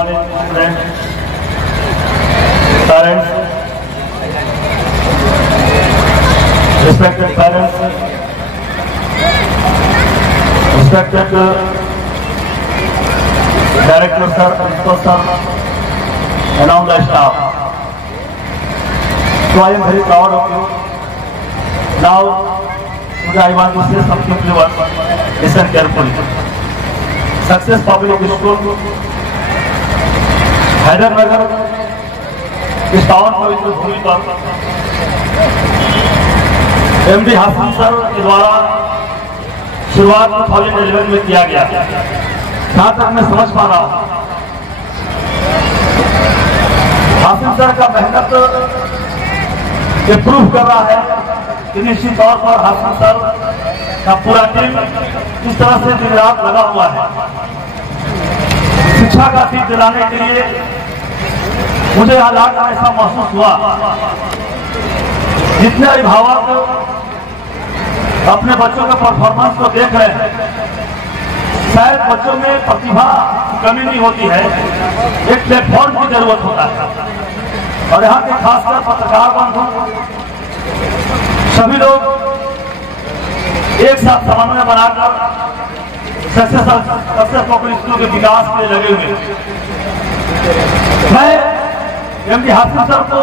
morning, friends, parents, respected parents, respected director sir, principal sir, and all the staff. So I am very proud of you. Now, I want to say something to you. Listen carefully. Success Public School, Hydernagar इस town पवित्र भूमि पर MD Hashim sir के द्वारा शुरुआत 2011 में किया गया। जहां तक मैं समझ पा रहा हूं, हासिम सर का मेहनत ये प्रूव कर रहा है कि निश्चित तौर पर हासिम सर का पूरा टीम इस तरह से दिन रात लगा हुआ है। शिक्षा का सीख दिलाने के लिए मुझे हालात में ऐसा महसूस हुआ, जितने अभिभावक अपने बच्चों के परफॉर्मेंस को देख रहे हैं, शायद बच्चों में प्रतिभा की कमी नहीं होती है, एक प्लेटफॉर्म की जरूरत होता है। और यहाँ के खासकर पत्रकार बंधु सभी लोग एक साथ समन्वय बनाकर सक्सेस पब्लिक स्कूल के विकास के लिए लगे हुए। मैं एमडी हासिम सर को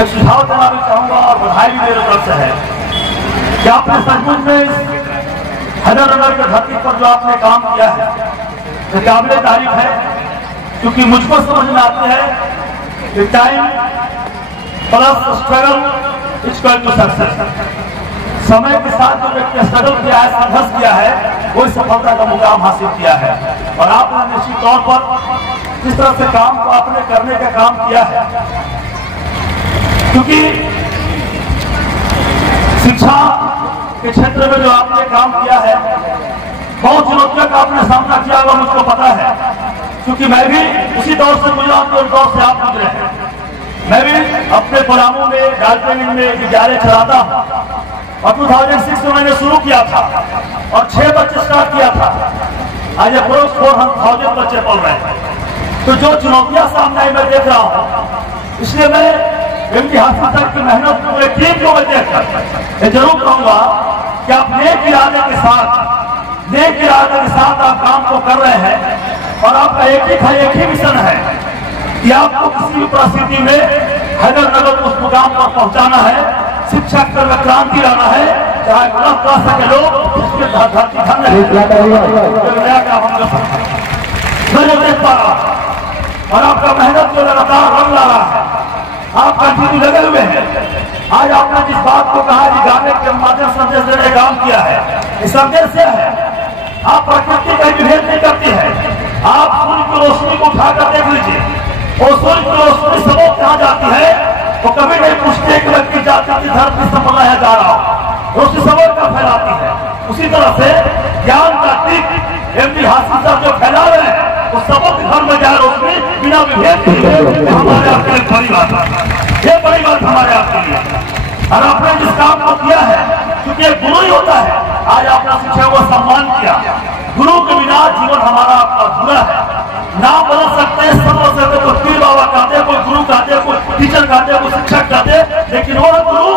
एक सुझाव देना भी चाहूंगा और बधाई भी मेरे तरफ से है कि आपने सचमुच में हैदरनगर के धरती पर जो आपने काम किया है तो काबिले तारीफ है, क्योंकि मुझको समझ में आते हैं कि time plus struggle is equal to success. समय के साथ जो व्यक्ति स्ट्रगल किया है, संघर्ष किया है, वही सफलता का मुकाम हासिल किया है। और आपने निश्चित तौर पर किस तरह से काम को आपने करने का काम किया है, क्योंकि शिक्षा के क्षेत्र में जो आपने काम किया है, बहुत चुनौतियों का आपने सामना किया होगा, मुझको पता है, क्योंकि मैं भी उसी दौर से गुजरा हूं, उस दौर से आप गुजरे हैं। मैं भी अपने परामू में डाल्टनगंज में विद्यालय चलाता हूं और 2006 में मैंने शुरू किया था और 6 बच्चे स्टार्ट किया था। आज अप्रोच 4,000 बच्चे पढ़ रहे हैं। तो जो चुनौतियां सामने आई मैं देख रहा हूं, इसलिए मैं एमडी हासिम सर की मेहनत पूरे टीम को मैं देखकर ये जरूर कहूंगा कि आप नेक इरादे के साथ आप काम को कर रहे हैं और आपका एक ही मिशन है कि आपको किसी भी परिस्थिति में हैदरनगर को उस मुकाम पर पहुंचाना है, शिक्षा में क्रांति लाना है, चाहे गलत क्लास के लोग उसके धरती मैं देख पा रहा हूं। और आपका मेहनत जो लगातार रंग ला रहा है, आप कंटिन्यू लगे हुए हैं। आज आपने जिस बात को कहा कि गाने के माध्यम संदेश देने काम किया है, ये संदेश से है। आप प्रकृति का विभेद नहीं करती है। आप सूर्य की रोशनी को उठाकर देख लीजिए, और सूर्य की रोशनी सबों कहाँ जाती है, वो कभी नहीं पूछते कि व्यक्ति जाति की धरती से बनाया जा रहा हो, रोशनी सबों का फैलाती है। उसी तरह से ज्ञान का दीप एमडी हासिम सर जो फैला रहे हैं, वो सबों के घर में जाए रोशनी बिना विभेद के, हमारे आपके लिए बड़ी बात है। ये बड़ी बात हमारे आपके लिए। और आपने जिस काम को किया है, क्योंकि एक गुरु ही होता है, आज आपने शिक्षा को सम्मान किया। गुरु के बिना जीवन हमारा अधूरा है। नाम बदल सकते हैं, सब हो सकते, कोई पीर बाबा कहते, कोई गुरु कहते, कोई टीचर कहते, कोई शिक्षक कहते, लेकिन वो गुरु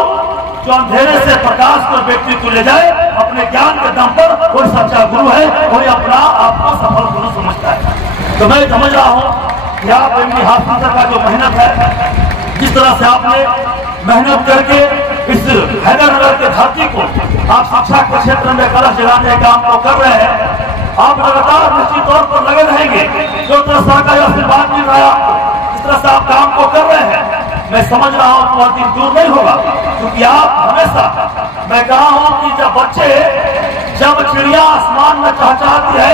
जो अंधेरे से प्रकाश को व्यक्ति को ले जाए अपने ज्ञान के दम पर, वो सच्चा गुरु है, वही अपना आपको सफल गुरु समझता है। तो मैं समझ रहा हूँ कि आप एमडी हासिम सर का जो मेहनत है, जिस तरह से आपने मेहनत करके इस हैदरनगर के धरती को आप शिक्षा के क्षेत्र में कलश जगाने का काम को कर रहे हैं, आप लगातार निश्चित तौर पर लगे रहेंगे। जो तरह सरकारी आशीर्वाद मिल रहा है, इस तरह से आप काम को कर रहे हैं, मैं समझ रहा हूँ बहुत दिन दूर नहीं होगा, क्योंकि आप हमेशा, मैं कहा हूँ कि जब चिड़िया आसमान में चहचहाती है,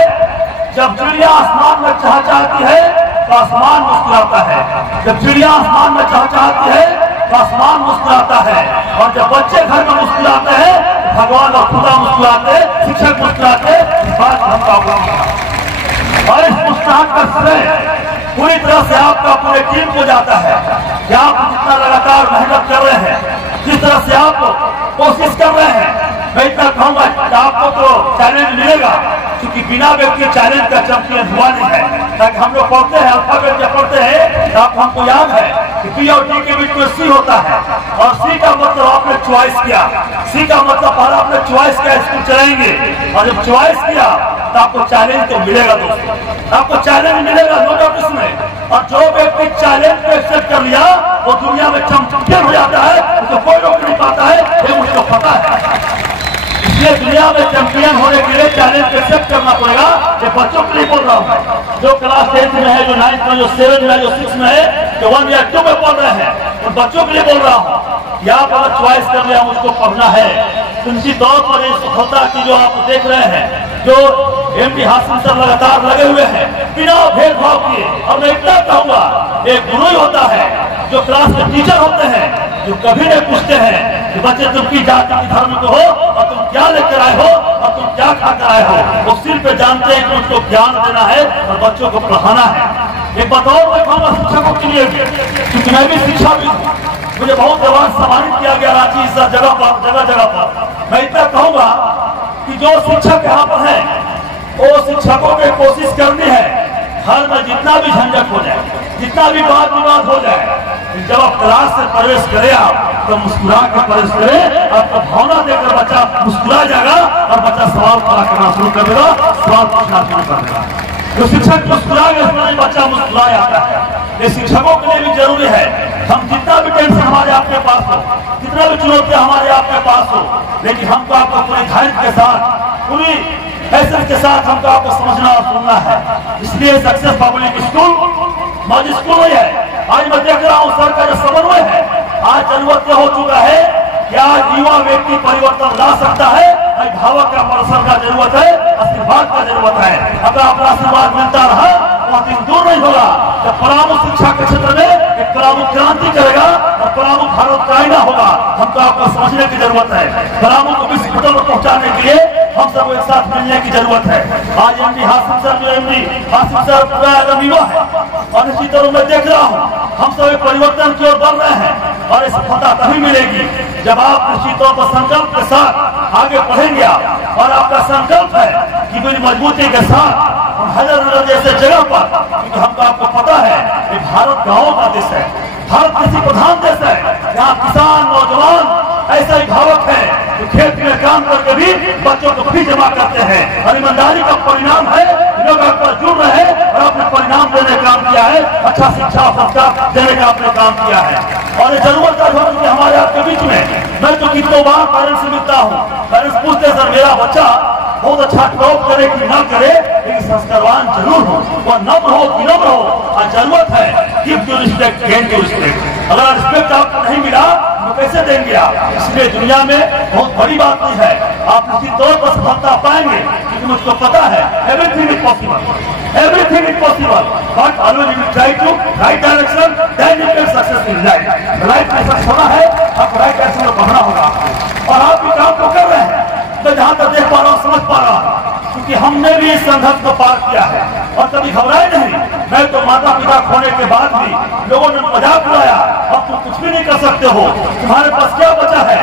जब चिड़िया आसमान में चहचहाती है तो आसमान मुस्कुराता है, जब चिड़िया आसमान में चहचहाती है तो आसमान मुस्कुराता है, और जब बच्चे घर में मुस्कुराते हैं, भगवान और खुदा मुस्कुराते, शिक्षक मुस्कुराते, इस बात और इस मुस्कुराहट का श्रेय पूरी तरह से आपका पूरे टीम को जाता है कि आप जितना लगातार मेहनत कर रहे हैं, जिस तरह से आप कोशिश कर रहे हैं मैं इतना कहूंगा कि आपको तो चैलेंज मिलेगा, क्योंकि बिना व्यक्ति चैलेंज का चैंपियन हुआ नहीं है। ताकि हम लोग पढ़ते हैं, अल्फाबेट जब पढ़ते हैं तो आपको हमको याद है कि पी और टी के बीच में सी होता है, और सी का मतलब आपने चॉइस किया। सी का मतलब पहला आपने चॉइस किया स्कूल चलाएंगे, और जब चॉइस किया तो आपको चैलेंज तो मिलेगा दोस्तों, आपको चैलेंज मिलेगा, नो डाउट इसमें। और जो व्यक्ति चैलेंज को एक्सेप्ट कर लिया वो दुनिया में चैंपियन हो जाता है, तो कोई रोक नहीं पाता है, ये मुझको पता है। इसलिए दुनिया में चैंपियन होने के लिए चैलेंज को एक्सेप्ट करना पड़ेगा। ये बच्चों के लिए बोल रहा हूँ, जो क्लास 10 में है, जो 9 में, जो 7 में, जो 6 में है, जो 1 या 2 में पढ़ रहे हैं, उन बच्चों के लिए बोल रहा हूँ कि आप अगर चॉइस कर लिया मुझको पढ़ना है, तो इसी तौर पर इस सफलता की जो आप देख रहे हैं, जो एमडी हासिम सर लगातार लगे हुए हैं बिना भेदभाव किए। और मैं इतना कहूंगा, एक गुरु ही होता है, जो क्लास में टीचर होते हैं, जो कभी नहीं पूछते हैं कि बच्चे तुम की जाति की धर्म को हो और तुम क्या लेकर आए हो और तुम क्या खाकर आए हो। वो सिर्फ जानते हैं कि उनको ज्ञान देना है और बच्चों को पढ़ाना है। एक बतौर मैं कहूँगा शिक्षकों के लिए, क्योंकि मैं भी शिक्षा भी हूँ, मुझे बहुत जवान सम्मानित किया गया रांची इस जगह पर, जगह जगह पर। मैं इतना कहूँगा कि जो शिक्षक यहाँ पर है, वो शिक्षकों की कोशिश करनी है घर में जितना भी झंझट हो जाए, जितना भी वाद विवाद हो जाए, जब आप क्लास से प्रवेश करें आप तो मुस्कुरा कर प्रवेश करें। आपको भावना देकर बच्चा मुस्कुरा जाएगा और बच्चा सवाल खड़ा करना शुरू कर देगा, सवाल पूछना शुरू कर देगा। जो शिक्षक मुस्कुरा गए बच्चा मुस्कुरा आता है। ये शिक्षकों के लिए भी जरूरी है। हम जितना भी टेंशन हमारे आपके पास हो, जितना भी चुनौतियां हमारे आपके पास हो, लेकिन हमको आपको पूरी धैर्य के साथ, पूरी हैसियत के साथ हमको आपको समझना और सुनना है। इसलिए सक्सेस पब्लिक स्कूल मौज स्कूल ही है। आज मैं देख रहा हूँ सर का जो समन्वय है, आज जरूरत हो चुका है कि आज युवा व्यक्ति परिवर्तन ला सकता है। अभिभावक का परिसर का जरूरत है, आशीर्वाद का जरूरत है। अगर आपका आशीर्वाद मिलता रहा तो दिन दूर नहीं होगा जब परामुख शिक्षा के क्षेत्र में एक परामुख क्रांति करेगा और परामुख भारत का आईना होगा। हमको आपको समझने की जरूरत है। परामुख को विश्व पटल पर पहुंचाने के लिए हम सब एक साथ मिलने की जरूरत है। आज एमडी हासिम सर, जो एमडी हासिम सर पूरा एकदम युवा है, और निश्चित तौर मैं देख रहा हूँ हम सब एक परिवर्तन की ओर बढ़ रहे हैं। और इस सफलता तभी मिलेगी जब आप निश्चित तौर पर संकल्प के साथ आगे बढ़ेंगे। और आपका संकल्प है कि पूरी मजबूती के साथ हैदराबाद जैसे जगह पर, क्योंकि हमको आपको पता है कि भारत गाँव का देश है, भारत कृषि प्रधान देश है, यहाँ किसान नौजवान ऐसा ही भावक है जो खेत में काम करके भी बच्चों को फी जमा करते हैं। और ईमानदारी का परिणाम है, लोग आप पर जुड़ रहे हैं और अपने परिणाम देने का काम किया है, अच्छा शिक्षा संस्कार देने का आपने काम किया है। और ये जरूरत है हमारे आपके बीच में। मैं तो कितनों बार पेरेंट्स से मिलता हूँ, पेरेंट्स पूछते सर मेरा बच्चा बहुत अच्छा टॉप करे कि ना करे, लेकिन संस्कारवान जरूर हो, वह नम्र हो, विनम्र हो। और जरूरत है give you respect, gain you respect. अगर रिस्पेक्ट आपको नहीं मिला तो कैसे देंगे आप? इसलिए दुनिया में बहुत बड़ी बात नहीं है, आप निश्चित तौर पर सफलता पाएंगे, क्योंकि मुझको पता है everything is possible, everything is possible, but always you try to right direction, then you can success in life. Life में सक्सेस होना है, आपको राइट डायरेक्शन में बढ़ना होगा, और आप भी काम को कर रहे हैं। मैं जहां तक देख पा रहा हूँ, समझ पा रहा हूँ, क्योंकि हमने भी इस संघर्ष को पार किया है और कभी घबराए नहीं। मैं तो माता पिता खोने के बाद भी लोगों ने मजाक उड़ाया, अब तुम कुछ भी नहीं कर सकते हो, तुम्हारे पास क्या बचा है?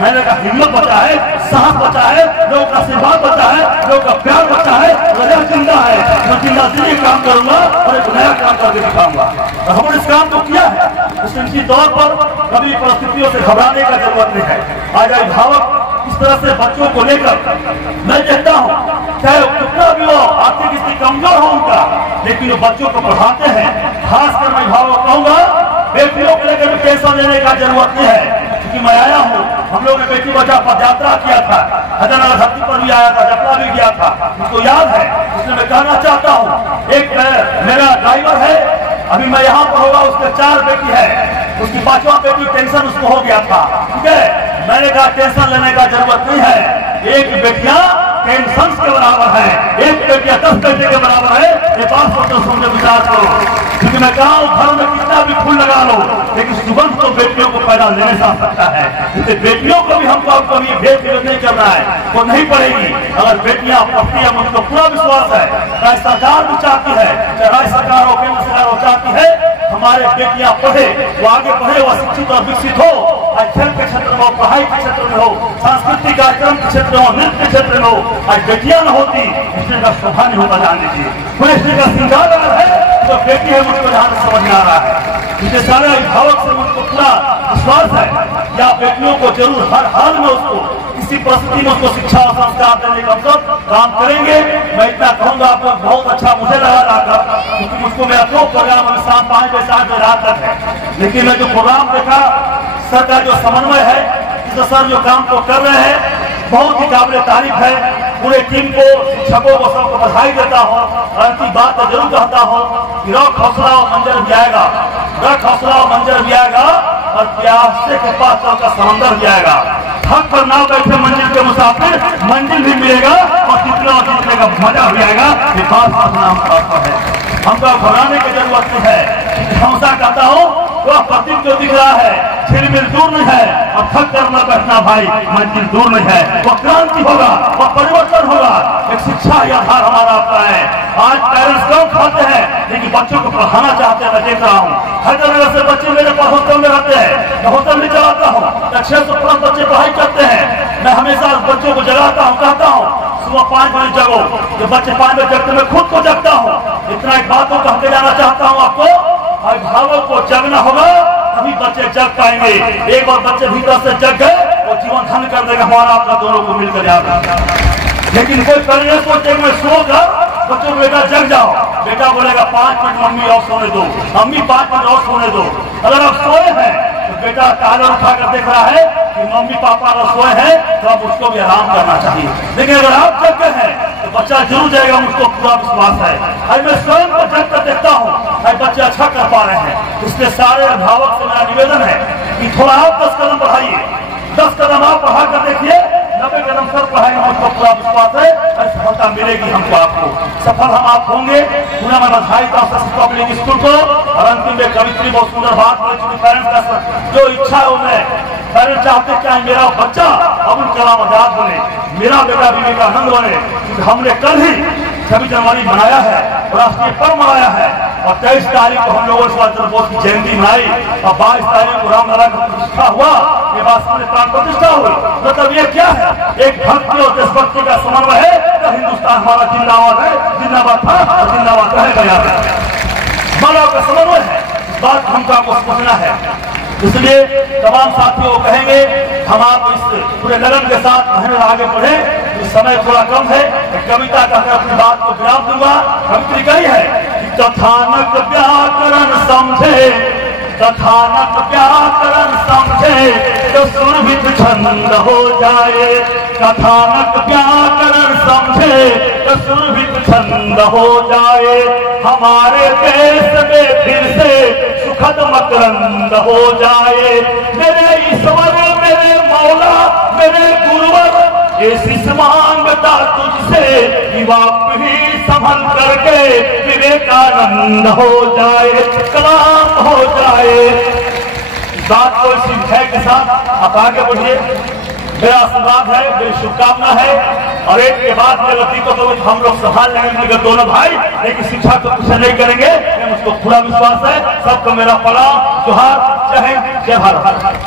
मैंने कहा हिम्मत बचा है, साहस बचा है, लोगों का आशीर्वाद बचा है, लोगों का प्यार बचा है, वजह जिंदा है। मैं जिंदा दिली काम करूंगा और एक नया काम करके दिखाऊंगा। और हमने इस काम को किया है, इसलिए इसी तौर पर कभी परिस्थितियों से घबराने का जरूरत नहीं है। आज अभिभावक इस तरह से बच्चों को लेकर मैं देखता हूँ, चाहे कितना भी हो आर्थिक स्थिति कमजोर हो उनका, लेकिन वो बच्चों को पढ़ाते हैं। खासकर मैं अभिभावक कहूँगा, बेटियों को लेकर भी टेंशन लेने का जरूरत नहीं है, क्योंकि मैं आया हूँ, हम लोग ने बेटी बचाओ पद यात्रा किया था, हैदराबाद धरती पर भी आया था, जपला भी गया था, मुझको याद है। इसलिए मैं कहना चाहता हूँ, एक मेरा ड्राइवर है, अभी मैं यहाँ पर होगा, उसके 4 बेटी है, उसकी 5वां बेटी टेंशन उसको हो गया था, ठीक है। मैंने कहा टेंशन लेने का जरूरत नहीं है, एक बेटियां टेंशन के बराबर है, एक बेटियां 10 बेटे के बराबर है। ये बात को तो समझे विचार करो, क्योंकि मैं कहा हूँ घर में कितना भी फूल लगा लो, लेकिन सुगंध तो बेटियों को पैदा लेने से आ सकता है। इसलिए बेटियों को भी हमको आपको ये भेद नहीं करना है, वो नहीं पड़ेगी। अगर बेटियां पढ़ती है, मुझको पूरा विश्वास है, चाहे सरकार भी चाहती है, चाहे राज्य सरकार हो, केंद्र सरकार हो, चाहती है हमारे बेटियां पढ़े, वो आगे पढ़े, वो शिक्षित और विकसित हो, आज खेल के क्षेत्र में हो, पढ़ाई के क्षेत्र में हो, सांस्कृतिक कार्यक्रम के क्षेत्र में हो, नृत्य के क्षेत्र में हो, आज बेटियां न होती इसलिए का शोभा नहीं होता। जान लीजिए कोई इसलिए का श्रृंगार अगर है तो बेटी है, मुझको जहां से समझ में आ रहा है। मुझे सारे अभिभावक से मुझको पूरा विश्वास है कि आप बेटियों को जरूर हर हाल में उसको किसी परिस्थिति में उसको शिक्षा और संस्कार देने का हम सब काम करेंगे। मैं इतना कहूंगा आपको बहुत अच्छा मुझे लगा जाकर, क्योंकि मुझको मेरा दो प्रोग्राम अभी शाम 5 बजे 7 बजे रात तक है, लेकिन मैं जो प्रोग्राम देखा सर का जो समन्वय है, इस सर जो काम को कर रहे हैं बहुत ही काबिल तारीफ है। पूरे टीम को, शिक्षकों को, सबको बधाई देता हूँ। और अंतिम बात तो जरूर कहता हूँ कि रख हौसला और मंजर भी आएगा, रख हौसला और मंजर भी आएगा और प्यासे के पास का समंदर भी आएगा। थक पर ना बैठे मंजिल के मुसाफिर, मंजिल भी मिलेगा और जीतने का मजा भी आएगा। ये बात नाम है, हमको घबराने की जरूरत नहीं है। हमेशा कहता हूँ वह प्रतीक जो दिख रहा है छिलमिल दूर नहीं है, और थक कर न बैठना भाई, मंजिल दूर नहीं है। वह क्रांति होगा, वह परिवर्तन होगा। एक शिक्षा ही आधार हमारा अपना है। आज पेरेंट्स कम खाते हैं लेकिन बच्चों को पढ़ाना चाहते हैं। मैं देख रहा हूँ हैदराबाद से बच्चे मेरे पास होटल में रहते हैं, मैं होटल भी चलाता हूँ, 600+ बच्चे पढ़ाई करते हैं। मैं हमेशा बच्चों को जगाता हूँ, कहता हूँ सुबह 5 बजे जगो। जब बच्चे 5 बजे जगते मैं खुद को जगता हूँ। इतना एक बात को कहते जाना चाहता हूँ आपको, अभिभावक को जगना होगा तभी बच्चे जग पाएंगे। एक बार बच्चे भीतर से जग गए वो जीवन धन्य कर देगा हमारा आपका, दोनों को मिलकर याद। लेकिन कोई पहले सोचे मैं सोकर बच्चों को बेटा जग जाओ, बेटा बोलेगा 5 मिनट मम्मी और सोने दो, मम्मी 5 मिनट और सोने दो। अगर आप सोए हैं तो बेटा कालर उठाकर देख रहा है कि मम्मी पापा अगर सोए हैं तो अब उसको भी आराम करना चाहिए। लेकिन अगर आप जग गए हैं तो बच्चा जरूर जाएगा, मुझको पूरा विश्वास है। आज मैं स्वयं को जग कर देखता हूँ आज बच्चे अच्छा कर पा रहे हैं। इसलिए सारे अभिभावक से मेरा निवेदन है कि थोड़ा आप 10 कदम बढ़ाइए, 10 कदम आप बढ़ा कर देखिए, 90 कदम सर पढ़ाएंगे, मुझको पूरा विश्वास है और सफलता मिलेगी हमको, आपको सफल हम आप होंगे। पुनः मैं बधाई था पब्लिक स्कूल को। और अंतिम में कवित्री बहुत सुंदर बात बोली, पेरेंट्स का जो इच्छा है उन्हें पेरेंट्स चाहते चाहे मेरा बच्चा अब्दुल कलाम आजाद बने, मेरा बेटा विवेकानंद बने। हमने कल ही 26 जनवरी मनाया है, राष्ट्रीय पर्व मनाया है, और 23 तारीख को हम लोगों सुभाष चंद्र बोस की जयंती मनाई, और 22 तारीख को रामलला का प्रतिष्ठा हुआ, ये बात सामने प्राण प्रतिष्ठा हुई। मतलब ये क्या है, एक भक्ति और देशभक्ति का समन्वय है। तो हिंदुस्तान हमारा जिंदाबाद है, जिंदाबाद था और जिंदाबाद रहेगा। मानव का समन्वय है, इस बात हमको आपको सोचना है। इसलिए तमाम साथियों को कहेंगे हम आप इस पूरे लगन के साथ मेहनत आगे बढ़े। इस समय थोड़ा कम है, कविता कहकर अपनी बात को विराम दूंगा। कवित्री कही है कि कथानक व्याकरण समझे, कथानक व्याकरण समझे तो सुरभित छंद हो जाए, कथानक व्याकरण समझे तो सुरभित छंद हो जाए। हमारे देश में फिर से सुखद मकरंद हो जाए। मेरे ईश्वर, मेरे मौला, मेरे गुरुवर, ये शीश मांगता तुझसे युवा पीढ़ी संभल करके विवेकानंद हो जाए, कलाम हो जाए। बात को इसी भय के साथ आप आगे बढ़िए। मेरा आशीर्वाद है, मेरी शुभकामना है। और एक के बाद गलती को तो हम लोग संभाल लेंगे दोनों भाई, लेकिन शिक्षा को पीछे नहीं करेंगे, मुझको पूरा विश्वास है। सबको मेरा प्रणाम, जोहार, जय हिंद, जय भारत।